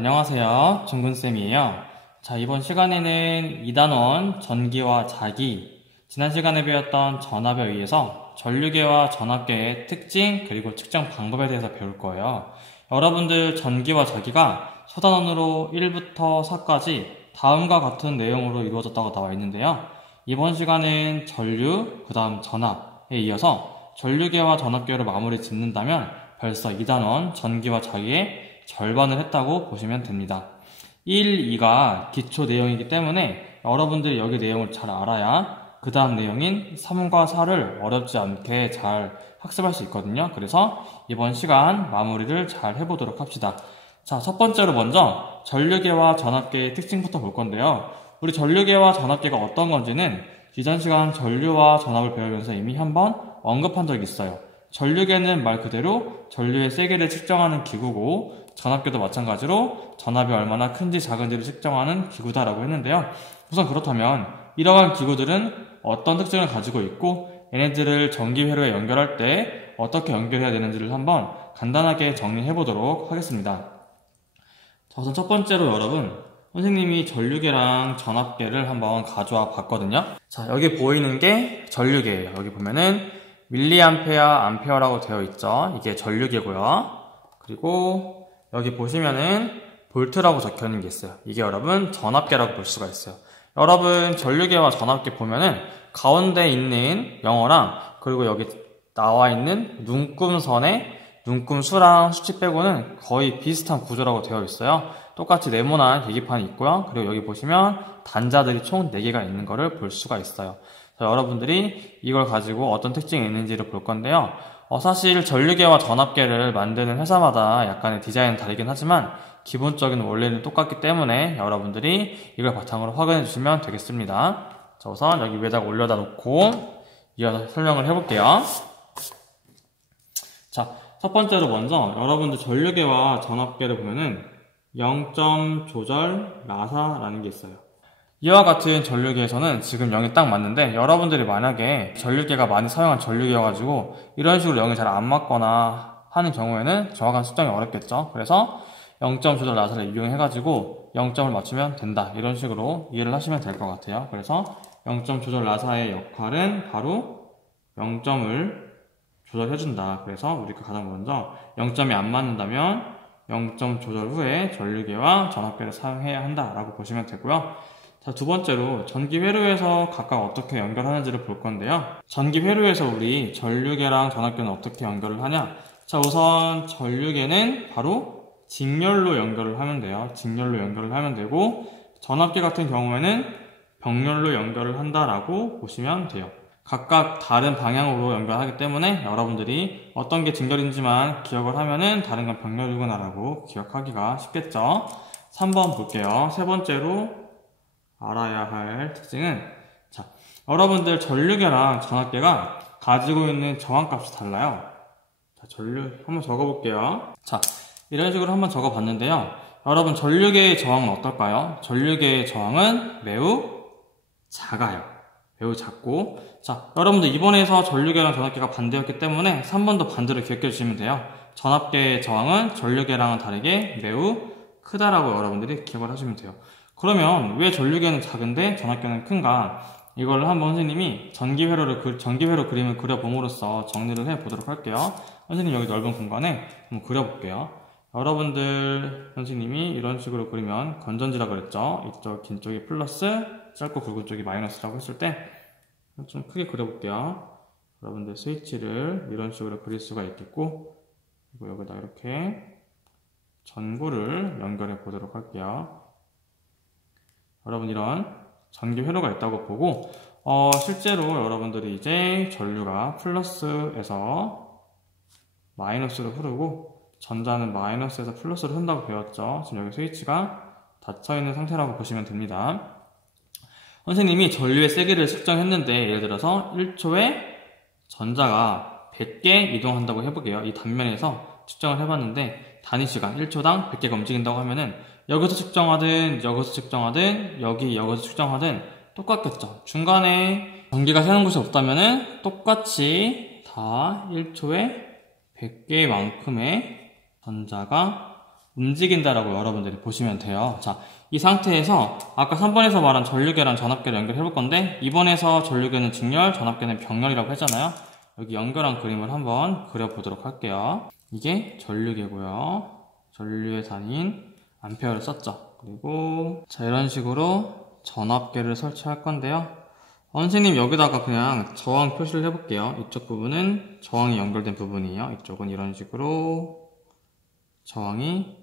안녕하세요. 중근쌤이에요. 자, 이번 시간에는 2단원 전기와 자기, 지난 시간에 배웠던 전압에 의해서 전류계와 전압계의 특징 그리고 측정 방법에 대해서 배울 거예요. 여러분들 전기와 자기가 소단원으로 1부터 4까지 다음과 같은 내용으로 이루어졌다고 나와 있는데요. 이번 시간은 전류, 그 다음 전압에 이어서 전류계와 전압계로 마무리 짓는다면 벌써 2단원 전기와 자기의 절반을 했다고 보시면 됩니다. 1, 2가 기초 내용이기 때문에 여러분들이 여기 내용을 잘 알아야 그 다음 내용인 3과 4를 어렵지 않게 잘 학습할 수 있거든요. 그래서 이번 시간 마무리를 잘 해보도록 합시다. 자, 첫 번째로 먼저 전류계와 전압계의 특징부터 볼 건데요. 우리 전류계와 전압계가 어떤 건지는 이전 시간 전류와 전압을 배우면서 이미 한번 언급한 적이 있어요. 전류계는 말 그대로 전류의 세기를 측정하는 기구고, 전압계도 마찬가지로 전압이 얼마나 큰지 작은지를 측정하는 기구다라고 했는데요. 우선 그렇다면 이러한 기구들은 어떤 특징을 가지고 있고 얘네들을 전기회로에 연결할 때 어떻게 연결해야 되는지를 한번 간단하게 정리해 보도록 하겠습니다. 자, 우선 첫 번째로 여러분, 선생님이 전류계랑 전압계를 한번 가져와 봤거든요. 자, 여기 보이는 게 전류계예요. 여기 보면은 밀리암페어, 암페어라고 되어 있죠. 이게 전류계고요. 그리고 여기 보시면은 볼트라고 적혀 있는 게 있어요. 이게 여러분 전압계라고 볼 수가 있어요. 여러분 전류계와 전압계 보면은 가운데 있는 영어랑 그리고 여기 나와 있는 눈금선에 눈금수랑 수치 빼고는 거의 비슷한 구조라고 되어 있어요. 똑같이 네모난 계기판이 있고요. 그리고 여기 보시면 단자들이 총 4개가 있는 거를 볼 수가 있어요. 자, 여러분들이 이걸 가지고 어떤 특징이 있는지를 볼 건데요. 사실 전류계와 전압계를 만드는 회사마다 약간의 디자인은 다르긴 하지만 기본적인 원리는 똑같기 때문에 여러분들이 이걸 바탕으로 확인해 주시면 되겠습니다. 자, 우선 여기 위에다가 올려다 놓고 이어서 설명을 해볼게요. 자, 첫 번째로 먼저 여러분들 전류계와 전압계를 보면은 0점 조절 나사라는 게 있어요. 이와 같은 전류계에서는 지금 0이 딱 맞는데, 여러분들이 만약에 전류계가 많이 사용한 전류계여가지고 이런 식으로 0이 잘 안 맞거나 하는 경우에는 정확한 측정이 어렵겠죠. 그래서 0점 조절 나사를 이용해가지고 0점을 맞추면 된다, 이런 식으로 이해를 하시면 될 것 같아요. 그래서 0점 조절 나사의 역할은 바로 0점을 조절해준다. 그래서 우리가 가장 먼저 0점이 안 맞는다면 0점 조절 후에 전류계와 전압계를 사용해야 한다라고 보시면 되고요. 자, 두 번째로 전기회로에서 각각 어떻게 연결하는지를 볼 건데요. 전기회로에서 우리 전류계랑 전압계는 어떻게 연결을 하냐? 자, 우선 전류계는 바로 직렬로 연결을 하면 돼요. 직렬로 연결을 하면 되고, 전압계 같은 경우에는 병렬로 연결을 한다라고 보시면 돼요. 각각 다른 방향으로 연결하기 때문에 여러분들이 어떤 게 직렬인지만 기억을 하면은 다른 건 병렬이구나라고 기억하기가 쉽겠죠. 3번 볼게요. 세 번째로 알아야 할 특징은, 자, 여러분들 전류계랑 전압계가 가지고 있는 저항값이 달라요. 자, 전류 한번 적어볼게요. 자, 이런 식으로 한번 적어봤는데요. 여러분 전류계의 저항은 어떨까요? 전류계의 저항은 매우 작아요. 매우 작고, 자, 여러분들 이번에서 전류계랑 전압계가 반대였기 때문에 3번도 반대로 기억해 주시면 돼요. 전압계의 저항은 전류계랑은 다르게 매우 크다라고 여러분들이 기억을 하시면 돼요. 그러면 왜 전류계는 작은데 전압계는 큰가? 이걸 한번 선생님이 전기회로 그림을 그려봄으로써 정리를 해보도록 할게요. 선생님 여기 넓은 공간에 한번 그려볼게요. 여러분들 선생님이 이런 식으로 그리면 건전지라 그랬죠? 이쪽 긴 쪽이 플러스, 짧고 굵은 쪽이 마이너스라고 했을 때 좀 크게 그려볼게요. 여러분들 스위치를 이런 식으로 그릴 수가 있겠고, 그리고 여기다 이렇게 전구를 연결해 보도록 할게요. 여러분 이런 전기 회로가 있다고 보고, 실제로 여러분들이 이제 전류가 플러스에서 마이너스로 흐르고 전자는 마이너스에서 플러스로 흐른다고 배웠죠. 지금 여기 스위치가 닫혀 있는 상태라고 보시면 됩니다. 선생님이 전류의 세기를 측정했는데, 예를 들어서 1초에 전자가 100개 이동한다고 해볼게요. 이 단면에서 측정을 해봤는데 단위시간 1초당 100개가 움직인다고 하면은 여기서 측정하든 여기서 측정하든 여기서 측정하든 똑같겠죠. 중간에 전기가 새는 곳이 없다면은 똑같이 다 1초에 100개만큼의 전자가 움직인다라고 여러분들이 보시면 돼요. 자, 이 상태에서 아까 3번에서 말한 전류계랑 전압계를 연결해 볼 건데 2번에서 전류계는 직렬, 전압계는 병렬이라고 했잖아요. 여기 연결한 그림을 한번 그려보도록 할게요. 이게 전류계고요. 전류의 단위인 암페어를 썼죠. 그리고 자, 이런 식으로 전압계를 설치할 건데요. 선생님 여기다가 그냥 저항 표시를 해볼게요. 이쪽 부분은 저항이 연결된 부분이에요. 이쪽은 이런 식으로 저항이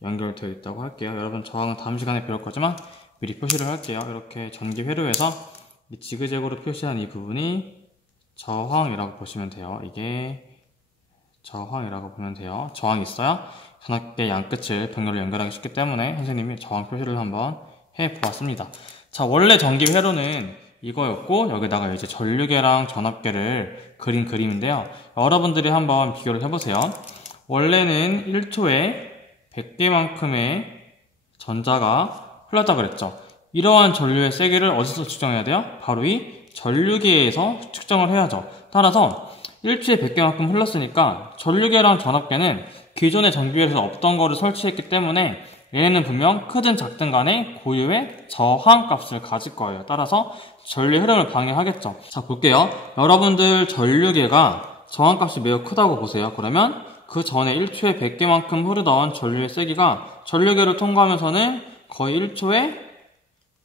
연결되어 있다고 할게요. 여러분 저항은 다음 시간에 배울 거지만 미리 표시를 할게요. 이렇게 전기 회로에서 이 지그재그로 표시한 이 부분이 저항이라고 보시면 돼요. 이게 저항이라고 보면 돼요. 저항이 있어야 전압계 양끝을 병렬로 연결하기 쉽기 때문에 선생님이 저항 표시를 한번 해보았습니다. 자, 원래 전기 회로는 이거였고 여기다가 이제 전류계랑 전압계를 그린 그림인데요. 여러분들이 한번 비교를 해보세요. 원래는 1초에 100개만큼의 전자가 흘렀다 그랬죠. 이러한 전류의 세기를 어디서 측정해야 돼요? 바로 이 전류계에서 측정을 해야죠. 따라서 1초에 100개만큼 흘렀으니까 전류계랑 전압계는 기존의 전기회로에서 없던 거를 설치했기 때문에 얘네는 분명 크든 작든 간에 고유의 저항값을 가질 거예요. 따라서 전류의 흐름을 방해하겠죠. 자, 볼게요. 여러분들 전류계가 저항값이 매우 크다고 보세요. 그러면 그 전에 1초에 100개만큼 흐르던 전류의 세기가 전류계를 통과하면서는 거의 1초에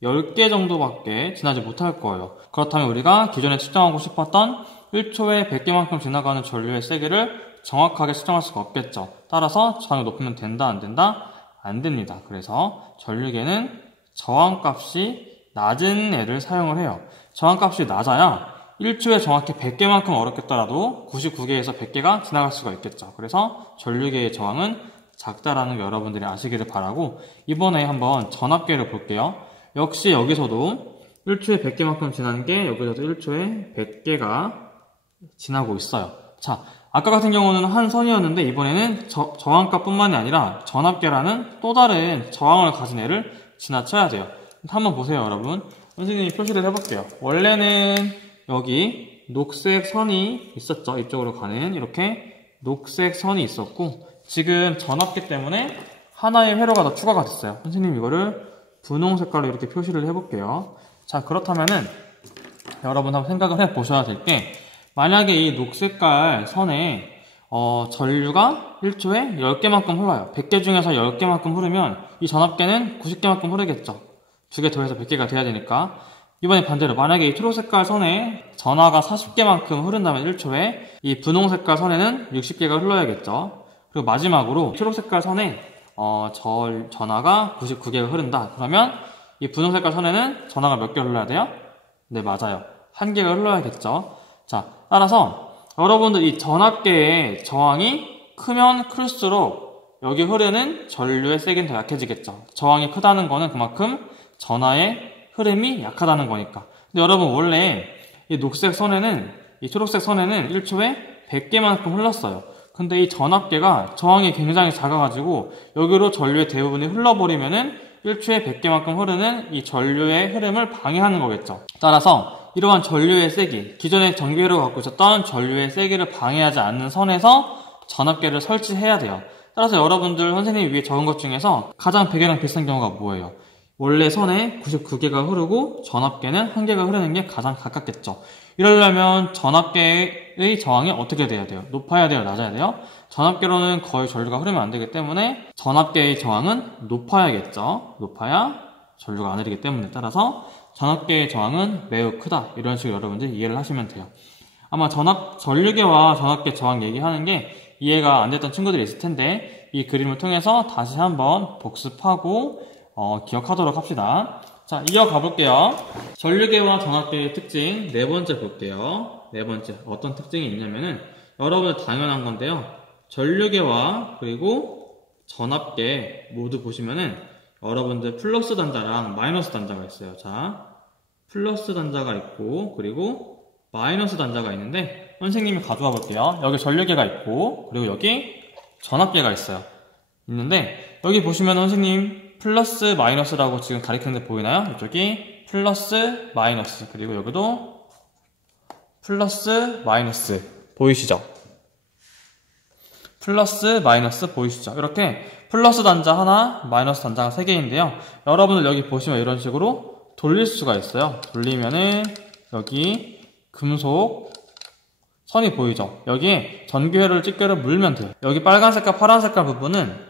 10개 정도밖에 지나지 못할 거예요. 그렇다면 우리가 기존에 측정하고 싶었던 1초에 100개만큼 지나가는 전류의 세기를 정확하게 측정할 수가 없겠죠. 따라서 저항이 높으면 된다, 안 된다? 안 됩니다. 그래서 전류계는 저항값이 낮은 애를 사용을 해요. 저항값이 낮아야 1초에 정확히 100개만큼 어렵겠더라도 99개에서 100개가 지나갈 수가 있겠죠. 그래서 전류계의 저항은 작다라는 거 여러분들이 아시기를 바라고, 이번에 한번 전압계를 볼게요. 역시 여기서도 1초에 100개만큼 지나는 게 여기서도 1초에 100개가 지나고 있어요. 자, 아까 같은 경우는 한 선이었는데 이번에는 저항값 뿐만이 아니라 전압계라는 또 다른 저항을 가진 애를 지나쳐야 돼요. 한번 보세요, 여러분. 선생님이 표시를 해볼게요. 원래는 여기 녹색 선이 있었죠. 이쪽으로 가는 이렇게 녹색 선이 있었고, 지금 전압계 때문에 하나의 회로가 더 추가가 됐어요. 선생님 이거를 분홍 색깔로 이렇게 표시를 해볼게요. 자, 그렇다면은 여러분 한번 생각을 해보셔야 될 게, 만약에 이 녹색깔 선에 전류가 1초에 10개만큼 흘러요. 100개 중에서 10개만큼 흐르면 이 전압계는 90개만큼 흐르겠죠. 2개 더해서 100개가 돼야 되니까. 이번에 반대로 만약에 이 초록색깔 선에 전하가 40개만큼 흐른다면 1초에 이 분홍색깔 선에는 60개가 흘러야겠죠. 그리고 마지막으로 초록색깔 선에 전하가 99개가 흐른다. 그러면 이 분홍색깔 선에는 전하가 몇 개 흘러야 돼요? 네, 맞아요. 1개가 흘러야겠죠. 자, 따라서 여러분들 이 전압계의 저항이 크면 클수록 여기 흐르는 전류의 세기는 더 약해지겠죠. 저항이 크다는 거는 그만큼 전하의 흐름이 약하다는 거니까. 근데 여러분 원래 이 녹색 선에는, 이 초록색 선에는 1초에 100개만큼 흘렀어요. 근데 이 전압계가 저항이 굉장히 작아가지고 여기로 전류의 대부분이 흘러버리면은 1초에 100개만큼 흐르는 이 전류의 흐름을 방해하는 거겠죠. 따라서 이러한 전류의 세기, 기존의 전기회로가 갖고 있었던 전류의 세기를 방해하지 않는 선에서 전압계를 설치해야 돼요. 따라서 여러분들 선생님이 위에 적은 것 중에서 가장 배경이랑 비슷한 경우가 뭐예요? 원래 선에 99개가 흐르고 전압계는 1개가 흐르는 게 가장 가깝겠죠. 이러려면 전압계의 저항이 어떻게 돼야 돼요? 높아야 돼요? 낮아야 돼요? 전압계로는 거의 전류가 흐르면 안 되기 때문에 전압계의 저항은 높아야겠죠. 높아야 전류가 안 흐르기 때문에. 따라서 전압계의 저항은 매우 크다. 이런 식으로 여러분들이 이해를 하시면 돼요. 아마 전류계와 전압계 저항 얘기하는 게 이해가 안 됐던 친구들이 있을 텐데 이 그림을 통해서 다시 한번 복습하고 기억하도록 합시다. 자, 이어가 볼게요. 전류계와 전압계의 특징 네 번째 볼게요. 네 번째 어떤 특징이 있냐면은 여러분들 당연한 건데요. 전류계와 그리고 전압계 모두 보시면은 여러분들 플러스 단자랑 마이너스 단자가 있어요. 자, 플러스 단자가 있고 그리고 마이너스 단자가 있는데 선생님이 가져와 볼게요. 여기 전류계가 있고 그리고 여기 전압계가 있어요. 있는데 여기 보시면 선생님 플러스 마이너스라고 지금 가리키는데 보이나요? 이쪽이 플러스 마이너스, 그리고 여기도 플러스 마이너스 보이시죠? 플러스 마이너스 보이시죠? 이렇게 플러스 단자 하나, 마이너스 단자가 3개인데요. 여러분들 여기 보시면 이런 식으로 돌릴 수가 있어요. 돌리면은 여기 금속 선이 보이죠? 여기에 전기회로를 집게로 물면 돼요. 여기 빨간 색깔, 파란 색깔 부분은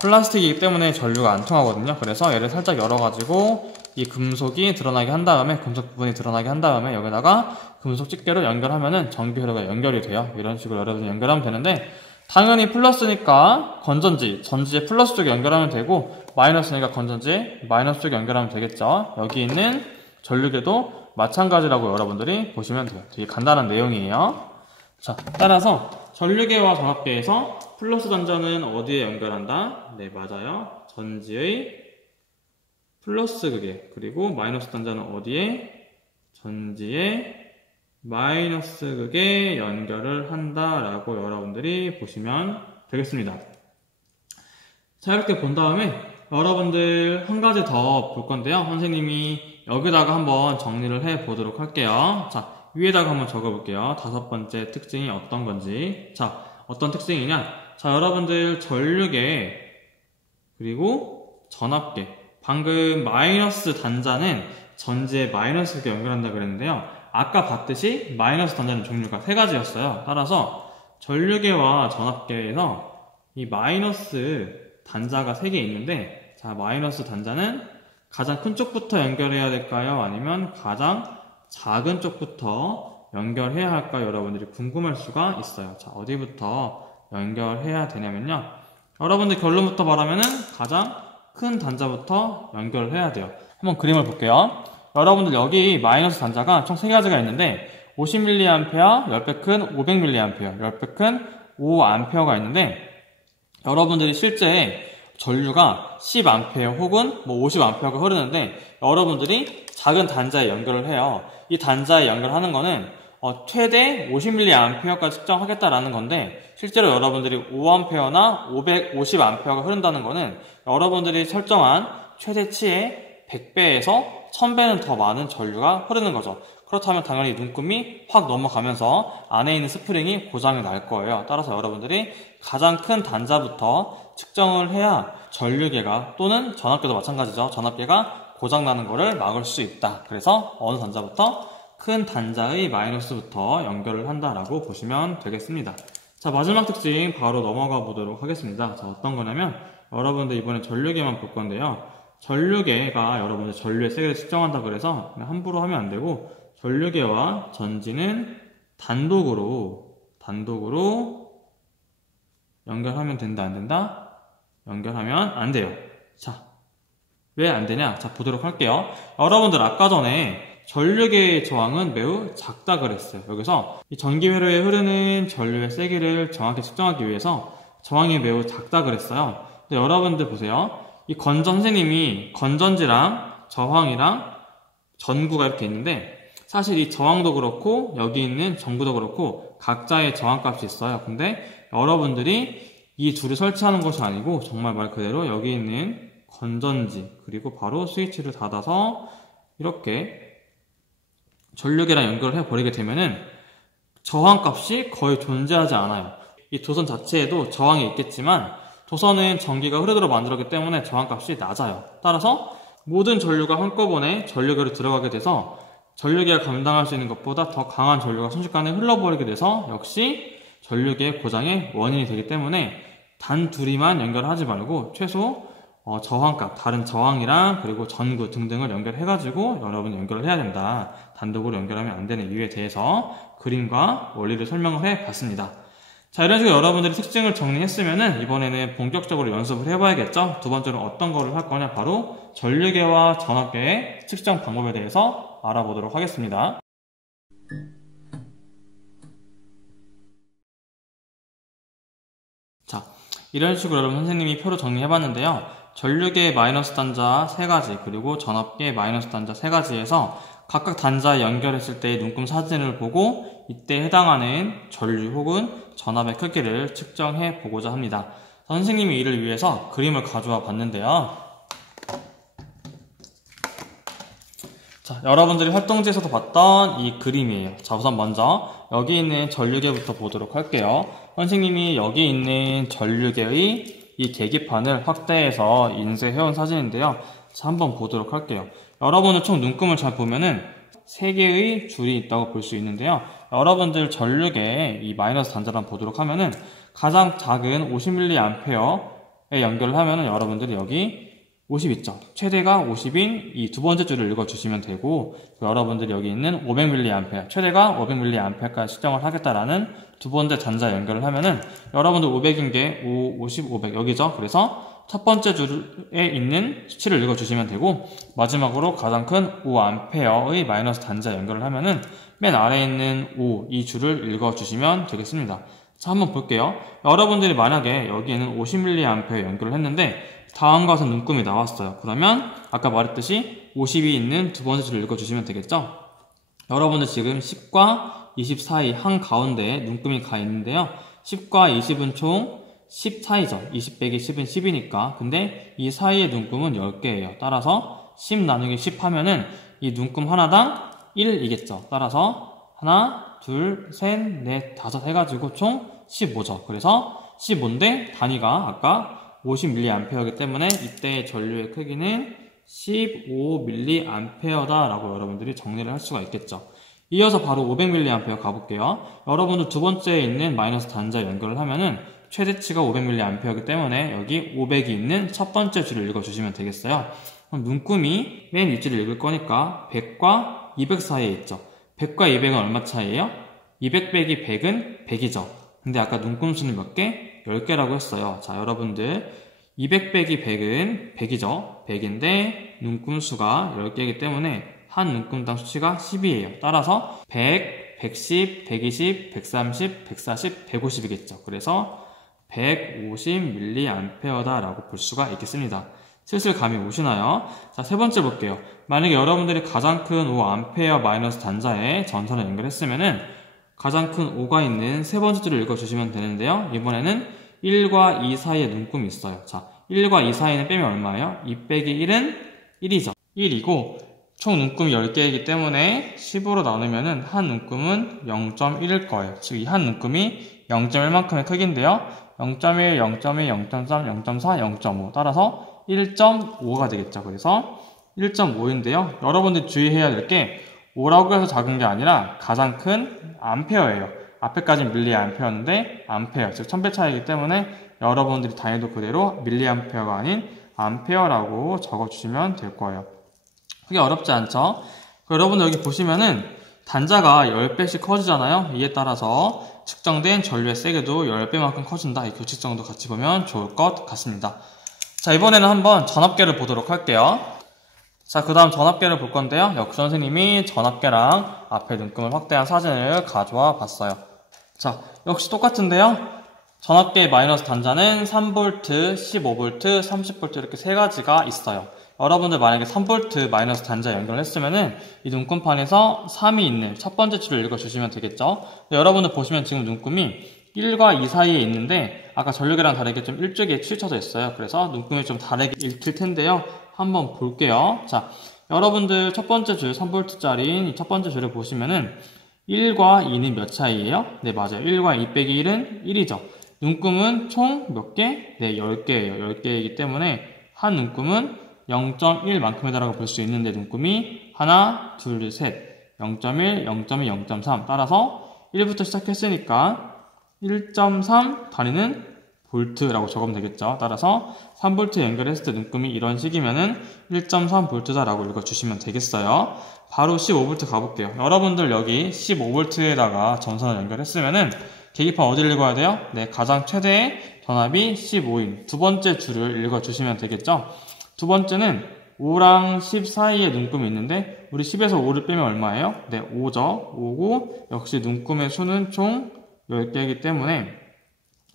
플라스틱이기 때문에 전류가 안 통하거든요. 그래서 얘를 살짝 열어가지고 이 금속이 드러나게 한 다음에, 금속 부분이 드러나게 한 다음에 여기다가 금속 집게로 연결하면은 전기회로가 연결이 돼요. 이런 식으로 여러분이 연결하면 되는데, 당연히 플러스니까 건전지, 전지의 플러스 쪽에 연결하면 되고, 마이너스니까 건전지, 마이너스 쪽에 연결하면 되겠죠. 여기 있는 전류계도 마찬가지라고 여러분들이 보시면 돼요. 되게 간단한 내용이에요. 자, 따라서 전류계와 전압계에서 플러스 단자는 어디에 연결한다? 네, 맞아요. 전지의 플러스 극에, 그리고 마이너스 단자는 어디에? 전지의 마이너스 극에 연결을 한다라고 여러분들이 보시면 되겠습니다. 자, 이렇게 본 다음에 여러분들 한 가지 더 볼 건데요. 선생님이 여기다가 한번 정리를 해 보도록 할게요. 자, 위에다가 한번 적어 볼게요. 5번째 특징이 어떤 건지. 자, 어떤 특징이냐? 자, 여러분들 전류계 그리고 전압계, 방금 마이너스 단자는 전지의 마이너스 극에 연결한다 그랬는데요. 아까 봤듯이 마이너스 단자는 종류가 3가지였어요. 따라서 전류계와 전압계에서 이 마이너스 단자가 3개 있는데, 자, 마이너스 단자는 가장 큰 쪽부터 연결해야 될까요? 아니면 가장 작은 쪽부터 연결해야 할까요? 여러분들이 궁금할 수가 있어요. 자, 어디부터 연결해야 되냐면요. 여러분들 결론부터 말하면은 가장 큰 단자부터 연결을 해야 돼요. 한번 그림을 볼게요. 여러분들 여기 마이너스 단자가 총 3가지가 있는데 50mA, 10배 큰 500mA, 10배 큰 5A가 있는데, 여러분들이 실제 전류가 10A 혹은 50A가 흐르는데 여러분들이 작은 단자에 연결을 해요. 이 단자에 연결하는 거는 최대 50mA까지 측정하겠다라는 건데, 실제로 여러분들이 5A나 550A가 흐른다는 거는 여러분들이 설정한 최대치의 100배에서 1000배는 더 많은 전류가 흐르는 거죠. 그렇다면 당연히 눈금이 확 넘어가면서 안에 있는 스프링이 고장이 날 거예요. 따라서 여러분들이 가장 큰 단자부터 측정을 해야 전류계가, 또는 전압계도 마찬가지죠. 전압계가 고장나는 거를 막을 수 있다. 그래서 어느 단자부터? 큰 단자의 마이너스부터 연결을 한다라고 보시면 되겠습니다. 자, 마지막 특징 바로 넘어가 보도록 하겠습니다. 자, 어떤 거냐면 여러분들 이번에 전류계만 볼 건데요. 전류계가 여러분들 전류의 세기를 측정한다 그래서 그냥 함부로 하면 안 되고, 전류계와 전지는 단독으로 연결하면 된다, 안 된다? 연결하면 안 돼요. 자, 왜 안 되냐? 자, 보도록 할게요. 여러분들 아까 전에 전류계의 저항은 매우 작다 그랬어요. 여기서 이 전기회로에 흐르는 전류의 세기를 정확히 측정하기 위해서 저항이 매우 작다 그랬어요. 근데 여러분들 보세요. 이 선생님이 건전지랑 저항이랑 전구가 이렇게 있는데, 사실 이 저항도 그렇고 여기 있는 전구도 그렇고 각자의 저항값이 있어요. 근데 여러분들이 이 둘을 설치하는 것이 아니고 정말 말 그대로 여기 있는 건전지, 그리고 바로 스위치를 닫아서 이렇게 전류계랑 연결을 해버리게 되면은 저항값이 거의 존재하지 않아요. 이 도선 자체에도 저항이 있겠지만 도선은 전기가 흐르도록 만들었기 때문에 저항값이 낮아요. 따라서 모든 전류가 한꺼번에 전류계로 들어가게 돼서 전류계가 감당할 수 있는 것보다 더 강한 전류가 순식간에 흘러버리게 돼서 역시 전류계 고장의 원인이 되기 때문에 단 둘이만 연결하지 말고 최소 저항값, 다른 저항이랑 그리고 전구 등등을 연결해가지고 여러분이 연결을 해야 된다. 단독으로 연결하면 안 되는 이유에 대해서 그림과 원리를 설명을 해봤습니다. 자, 이런 식으로 여러분들이 특징을 정리했으면은 이번에는 본격적으로 연습을 해봐야겠죠? 두 번째로 어떤 거를 할 거냐? 바로 전류계와 전압계의 측정 방법에 대해서 알아보도록 하겠습니다. 자, 이런 식으로 여러분 선생님이 표로 정리해봤는데요. 전류계 마이너스 단자 3가지, 그리고 전압계 마이너스 단자 3가지에서 각각 단자에 연결했을 때의 눈금 사진을 보고 이때 해당하는 전류 혹은 전압의 크기를 측정해 보고자 합니다. 선생님이 이를 위해서 그림을 가져와 봤는데요. 자, 여러분들이 활동지에서도 봤던 이 그림이에요. 자, 우선 먼저 여기 있는 전류계부터 보도록 할게요. 선생님이 여기 있는 전류계의 이 계기판을 확대해서 인쇄해온 사진인데요. 자, 한번 보도록 할게요. 여러분은 총 눈금을 잘 보면은 3개의 줄이 있다고 볼 수 있는데요. 여러분들 전류계의 이 마이너스 단자를 한번 보도록 하면은 가장 작은 50mA에 연결을 하면은 여러분들이 여기 50 있죠. 최대가 50인 이 두 번째 줄을 읽어주시면 되고, 여러분들이 여기 있는 500mA, 최대가 500mA까지 측정을 하겠다라는 두 번째 단자 연결을 하면은 여러분들 500인 게 5, 50, 500 여기죠. 그래서 첫 번째 줄에 있는 수치를 읽어주시면 되고, 마지막으로 가장 큰 5A의 마이너스 단자 연결을 하면은 맨 아래에 있는 5, 이 줄을 읽어주시면 되겠습니다. 자, 한번 볼게요. 여러분들이 만약에 여기에는 50mA 연결을 했는데 다음과 같은 눈금이 나왔어요. 그러면 아까 말했듯이 50이 있는 두 번째 줄을 읽어주시면 되겠죠? 여러분들 지금 10과 20 사이 한가운데에 눈금이 가 있는데요. 10과 20은 총 10 사이죠. 20 빼기 10은 10이니까. 근데 이 사이의 눈금은 10개예요. 따라서 10 나누기 10 하면은 이 눈금 하나당 1이겠죠. 따라서 하나, 둘, 셋, 넷, 다섯 해가지고 총 15죠. 그래서 15인데 단위가 아까 50mA이기 때문에 이때의 전류의 크기는 15mA 라고 여러분들이 정리를 할 수가 있겠죠. 이어서 바로 500mA 가볼게요. 여러분들 두 번째에 있는 마이너스 단자 연결을 하면은 최대치가 500mA이기 때문에 여기 500이 있는 첫 번째 줄을 읽어주시면 되겠어요. 그럼 눈금이 맨 윗줄을 읽을 거니까 100과 200 사이에 있죠. 100과 200은 얼마 차이예요? 200 빼기 100은 100이죠. 근데 아까 눈금 수는 몇 개? 10개라고 했어요. 자, 여러분들 200 빼기 100은 100이죠. 100인데 눈금 수가 10개이기 때문에 한 눈금당 수치가 10이에요. 따라서 100, 110, 120, 130, 140, 150이겠죠. 그래서 150mA 라고 볼 수가 있겠습니다. 슬슬 감이 오시나요? 자, 세 번째 볼게요. 만약에 여러분들이 가장 큰 5A 마이너스 단자에 전선을 연결했으면은 가장 큰 5가 있는 세 번째 줄을 읽어주시면 되는데요. 이번에는 1과 2 사이에 눈금이 있어요. 자, 1과 2 사이는 빼면 얼마예요? 2 빼기 1은 1이죠. 1이고 총 눈금이 10개이기 때문에 10으로 나누면은 한 눈금은 0.1일 거예요. 즉 이 한 눈금이 0.1만큼의 크기인데요. 0.1, 0.2, 0.3, 0.4, 0.5 따라서 1.5가 되겠죠. 그래서 1.5인데요. 여러분들 주의해야 될 게 5라고 해서 작은 게 아니라 가장 큰 암페어예요. 앞에까지는 밀리암페어인데 암페어, 즉 1000배 차이기 때문에 여러분들이 단위도 그대로 밀리암페어가 아닌 암페어라고 적어주시면 될 거예요. 그게 어렵지 않죠? 여러분 여기 보시면은 단자가 10배씩 커지잖아요. 이에 따라서 측정된 전류의 세기도 10배만큼 커진다. 이 규칙성도 같이 보면 좋을 것 같습니다. 자, 이번에는 한번 전압계를 보도록 할게요. 자, 그 다음 전압계를 볼 건데요. 역시 선생님이 전압계랑 앞에 눈금을 확대한 사진을 가져와 봤어요. 자, 역시 똑같은데요. 전압계의 마이너스 단자는 3V, 15V, 30V 이렇게 세 가지가 있어요. 여러분들 만약에 3V 마이너스 단자 연결을 했으면은 이 눈금판에서 3이 있는 첫 번째 줄을 읽어주시면 되겠죠. 여러분들 보시면 지금 눈금이 1과 2 사이에 있는데 아까 전류계랑 다르게 좀 일쪽에 치우쳐져 있어요. 그래서 눈금이 좀 다르게 읽힐 텐데요. 한번 볼게요. 자, 여러분들 첫 번째 줄 3V짜리인 이 첫 번째 줄을 보시면은 1과 2는 몇 차이예요? 네, 맞아요. 1과 2 빼기 1은 1이죠. 눈금은 총 몇 개? 네, 10개예요. 10개이기 때문에 한 눈금은 0.1만큼이다라고 볼 수 있는데 눈금이 하나, 둘, 셋, 0.1, 0.2, 0.3 따라서 1부터 시작했으니까 1.3 단위는 볼트라고 적으면 되겠죠. 따라서 3V 연결했을 때 눈금이 이런 식이면은 1.3V다라고 읽어주시면 되겠어요. 바로 15V 가볼게요. 여러분들 여기 15V에다가 전선을 연결했으면은 계기판 어디를 읽어야 돼요? 네, 가장 최대의 전압이 15인 두 번째 줄을 읽어주시면 되겠죠. 두 번째는 5랑 10 사이에 눈금이 있는데 우리 10에서 5를 빼면 얼마예요? 네, 5죠. 5고 역시 눈금의 수는 총 10개이기 때문에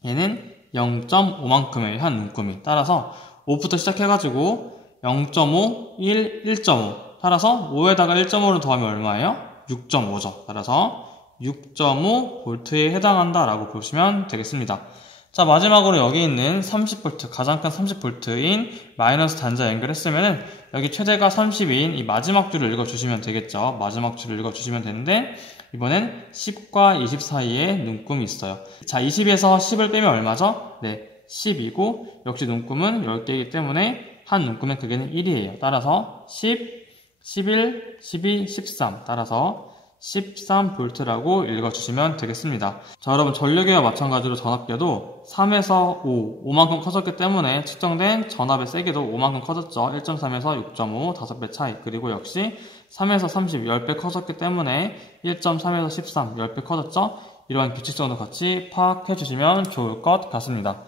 얘는 0.5만큼의 한 눈금이 따라서 5부터 시작해가지고 0.5, 1, 1.5 따라서 5에다가 1.5를 더하면 얼마예요? 6.5죠. 따라서 6.5V에 해당한다 라고 보시면 되겠습니다. 자, 마지막으로 여기 있는 30V, 가장 큰 30V인 마이너스 단자 연결했으면은 여기 최대가 30인 이 마지막 줄을 읽어주시면 되겠죠. 마지막 줄을 읽어주시면 되는데 이번엔 10과 20 사이에 눈금이 있어요. 자, 20에서 10을 빼면 얼마죠? 네, 10이고 역시 눈금은 10개이기 때문에 한 눈금의 크기는 1이에요. 따라서 10, 11, 12, 13 따라서 13V라고 읽어주시면 되겠습니다. 자, 여러분 전류계와 마찬가지로 전압계도 3에서 5만큼 커졌기 때문에 측정된 전압의 세기도 5만큼 커졌죠. 1.3에서 6.5, 5배 차이. 그리고 역시 3에서 30, 10배 커졌기 때문에 1.3에서 13, 10배 커졌죠. 이러한 규칙성도 같이 파악해 주시면 좋을 것 같습니다.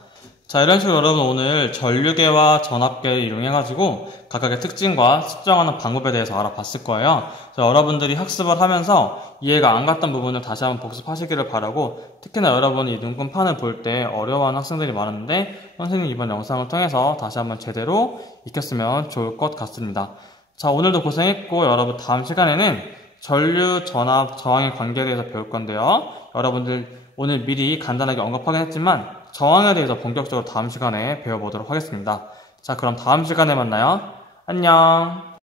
자, 이런 식으로 여러분 오늘 전류계와 전압계를 이용해가지고 각각의 특징과 측정하는 방법에 대해서 알아봤을 거예요. 자, 여러분들이 학습을 하면서 이해가 안 갔던 부분을 다시 한번 복습하시기를 바라고, 특히나 여러분이 이 눈금판을 볼 때 어려워하는 학생들이 많은데 선생님 이번 영상을 통해서 다시 한번 제대로 익혔으면 좋을 것 같습니다. 자, 오늘도 고생했고 여러분 다음 시간에는 전류, 전압, 저항의 관계에 대해서 배울 건데요. 여러분들 오늘 미리 간단하게 언급하긴 했지만 저항에 대해서 본격적으로 다음 시간에 배워보도록 하겠습니다. 자, 그럼 다음 시간에 만나요. 안녕.